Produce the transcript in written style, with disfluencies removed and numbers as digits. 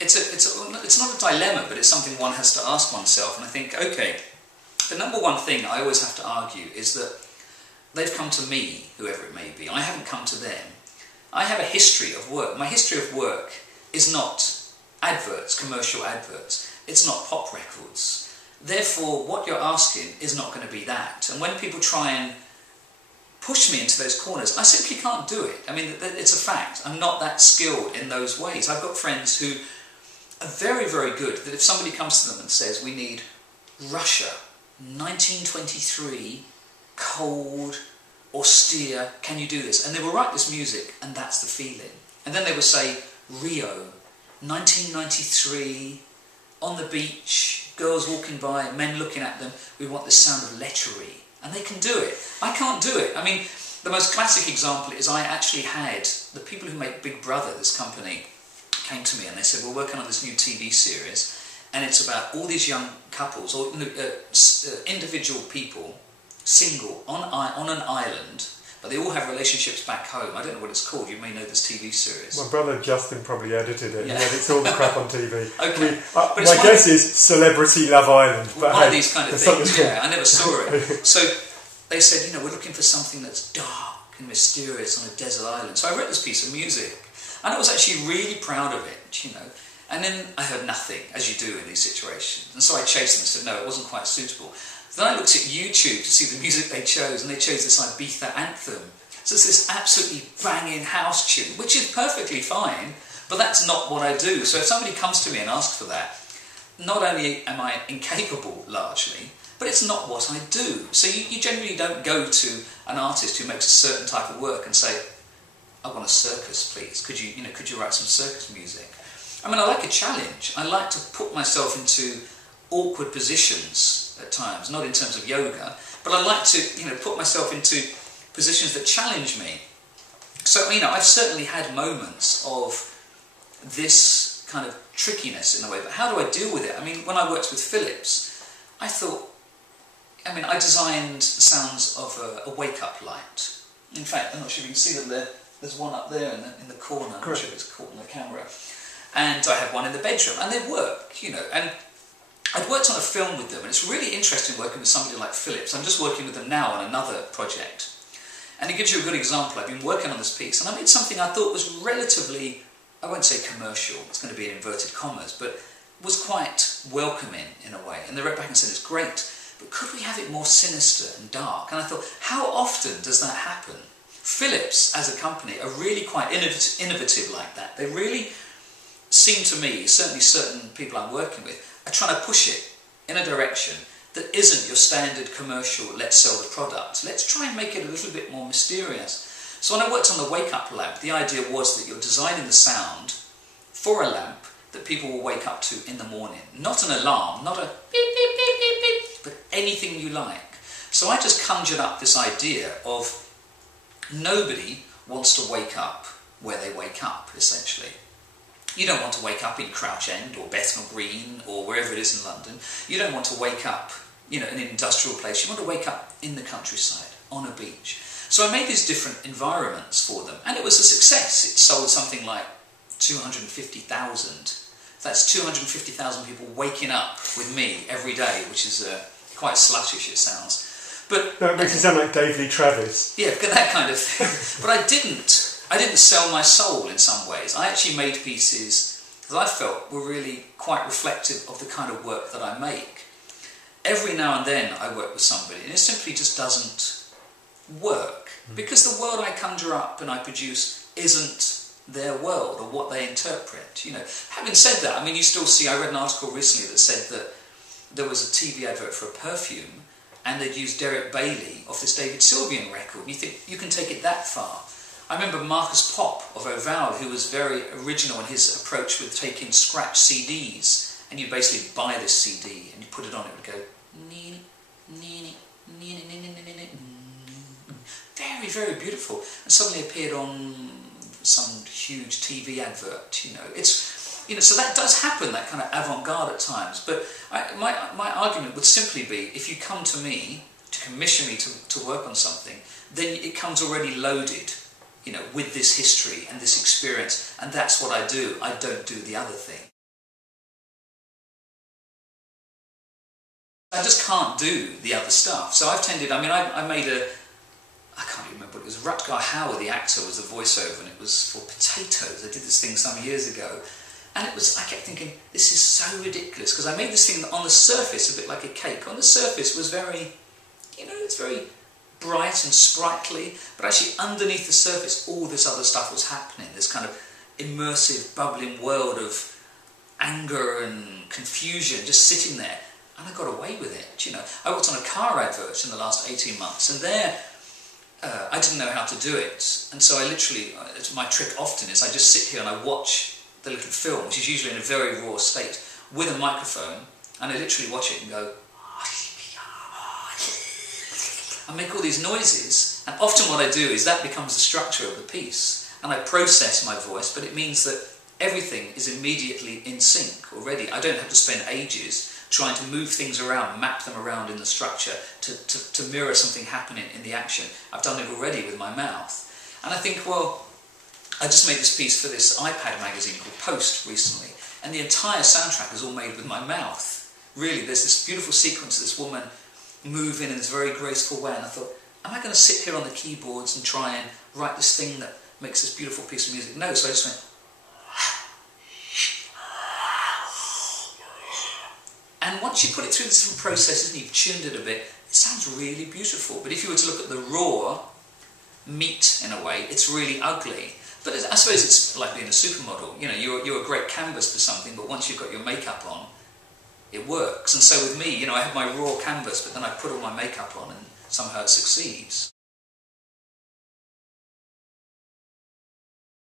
it's not a dilemma, but it's something one has to ask oneself. And I think, okay, the number one thing I always have to argue is that they've come to me, whoever it may be. I haven't come to them. I have a history of work. My history of work is not adverts, commercial adverts. It's not pop records. Therefore, what you're asking is not going to be that. And when people try and push me into those corners, I simply can't do it. I mean, it's a fact. I'm not that skilled in those ways. I've got friends who are very, very good, that if somebody comes to them and says, we need Russia, 1923, cold, austere, can you do this? And they will write this music, and that's the feeling. And then they will say, Rio, 1993, on the beach, girls walking by, men looking at them, we want the sound of lechery. And they can do it. I can't do it. I mean, the most classic example is I actually had the people who make Big Brother, this company, came to me and they said, we're working on this new TV series, and it's about all these young couples, or individual people, single, on an island, but they all have relationships back home. I don't know what it's called. You may know this TV series. My brother Justin probably edited it. Yeah. He edits all the crap on TV. Okay. My guess is Celebrity Love Island. But one of these kind of things, yeah. I never saw it. Cool. So they said, you know, we're looking for something that's dark and mysterious on a desert island. So I wrote this piece of music, and I was actually really proud of it, you know. And then I heard nothing, as you do in these situations. And so I chased them and said, no, it wasn't quite suitable. Then I looked at YouTube to see the music they chose, and they chose this Ibiza anthem. So it's this absolutely banging house tune, which is perfectly fine, but that's not what I do. So if somebody comes to me and asks for that, not only am I incapable, largely, but it's not what I do. So you generally don't go to an artist who makes a certain type of work and say, I want a circus, please. Could you write some circus music? I mean, I like a challenge. I like to put myself into awkward positions at times, not in terms of yoga, but I like to, put myself into positions that challenge me. So, I've certainly had moments of this kind of trickiness in a way, but how do I deal with it? I mean, when I worked with Philips, I designed the sounds of a wake-up light. In fact, I'm not sure if you can see them there. There's one up there in the corner. I'm not sure if it's caught in the camera. And I had one in the bedroom, and they work, and I'd worked on a film with them, and it's really interesting working with somebody like Philips. I'm just working with them now on another project. And it gives you a good example. I've been working on this piece, and I made something I thought was relatively, I won't say commercial, it's going to be in inverted commas, but was quite welcoming in a way. And they wrote back and said, it's great, but could we have it more sinister and dark? And I thought, how often does that happen? Philips, as a company, are really quite innovative like that. They really seem to me, certainly certain people I'm working with, are trying to push it in a direction that isn't your standard commercial, let's sell the product. Let's try and make it a little bit more mysterious. So when I worked on the wake-up lamp, the idea was that you're designing the sound for a lamp that people will wake up to in the morning. Not an alarm, not a beep, beep, beep, beep, beep, but anything you like. So I just conjured up this idea of nobody wants to wake up where they wake up, essentially. You don't want to wake up in Crouch End or Bethnal Green or wherever it is in London. You don't want to wake up, in an industrial place. You want to wake up in the countryside, on a beach. So I made these different environments for them, and it was a success. It sold something like 250,000. That's 250,000 people waking up with me every day, which is quite sluttish, it sounds. But no, it makes it sound like Dave Lee Travis. Yeah, that kind of thing. But I didn't sell my soul in some ways. I actually made pieces that I felt were really quite reflective of the kind of work that I make. Every now and then I work with somebody and it simply just doesn't work because the world I conjure up and I produce isn't their world or what they interpret. Having said that, you still see, I read an article recently that said that there was a TV advert for a perfume and they'd used Derek Bailey off this David Sylvian record. And you think, you can take it that far. I remember Marcus Pop of Oval, who was very original in his approach with taking scratch CDs, and you basically buy this CD and you put it on, it would go very, very beautiful, and suddenly appeared on some huge TV advert. So that does happen, that kind of avant-garde at times. But my argument would simply be, if you come to me to commission me to work on something, then it comes already loaded, with this history and this experience, and that's what I do. I don't do the other thing. I just can't do the other stuff. So I've tended, I mean, I made I can't even remember what it was, Rutger Hauer, the actor, was the voiceover, and it was for Potatoes. I did this thing some years ago, and it was, I kept thinking, this is so ridiculous, because I made this thing that on the surface, a bit like a cake, on the surface was very, you know, it's very bright and sprightly, but actually underneath the surface all this other stuff was happening, this kind of immersive, bubbling world of anger and confusion just sitting there, and I got away with it, you know. I worked on a car advert in the last 18 months, and there I didn't know how to do it, and so I literally, my trick often is I just sit here and I watch the little film, which is usually in a very raw state, with a microphone, and I literally watch it and go, I make all these noises, and often what I do is that becomes the structure of the piece, and I process my voice, but it means that everything is immediately in sync already. I don't have to spend ages trying to move things around, map them around in the structure to mirror something happening in the action. I've done it already with my mouth. And I think, well, I just made this piece for this iPad magazine called Post recently, and the entire soundtrack is all made with my mouth. Really, there's this beautiful sequence of this woman moving in this very graceful way, and I thought, am I going to sit here on the keyboards and try and write this thing that makes this beautiful piece of music? No, so I just went, and once you put it through the different processes and you've tuned it a bit, it sounds really beautiful. But if you were to look at the raw meat, in a way, it's really ugly. But I suppose it's like being a supermodel. You know, you're a great canvas for something, but once you've got your makeup on, it works. And so with me, you know, I have my raw canvas, but then I put all my makeup on and somehow it succeeds.